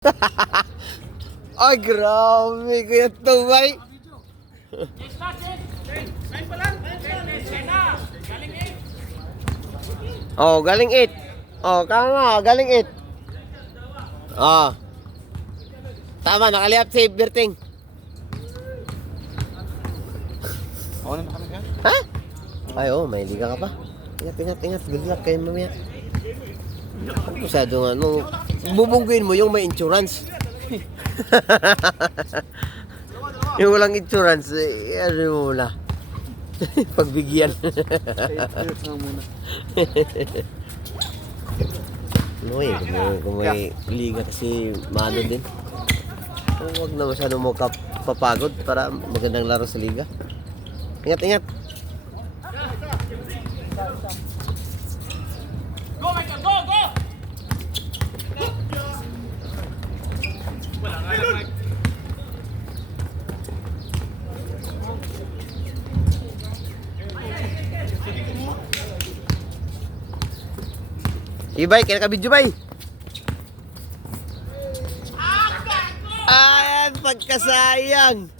Ay, grabe. Kaya ito, bay. Oh, galing 8. Oh, tama, galing 8. Oh. Tama, nakaliyap si Berting. Ako na kami ka? Ha? Ay, oh, may liga ka pa. Ingat. Good luck kayo mamaya. Masyadong ano, bubungguin mo yung may insurance. Yung walang insurance, ano mo na. Pagbigyan. muna. Kung may liga kasi mano din. Huwag na masyadong mo kapapagod para magandang laro sa liga. Ingat. Go, Michael! Go! Wala nga lang, Mike. Sige, bay, kaya ka-video, bay. Ayan, pagkasayang.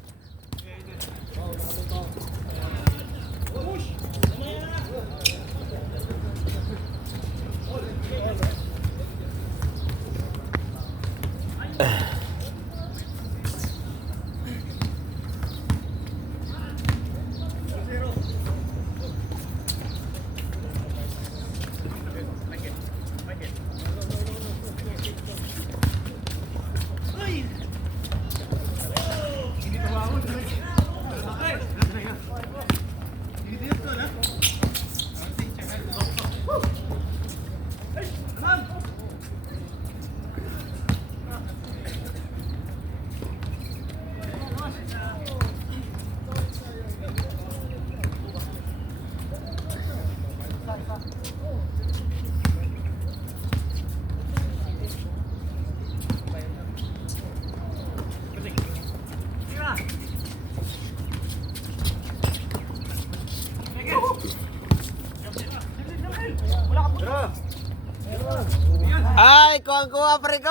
Ay, kuha pre ko.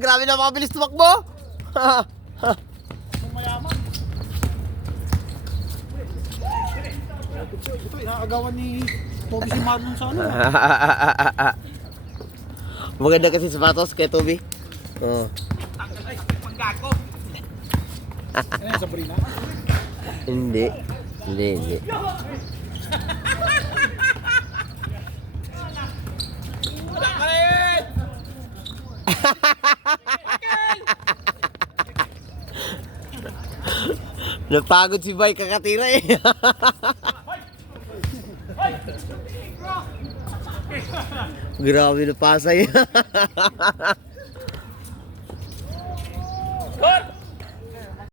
Grabe na makabilis tumakbo. Ito, inaagawan ni Toby si Marlon sa ano. Maganda kasi sapatos kay Toby. Oh. Panggako. Ano sa Brina? Hindi. Wala ka rin! Napagod si Bay kakatira eh. Grabe na pasay. Good!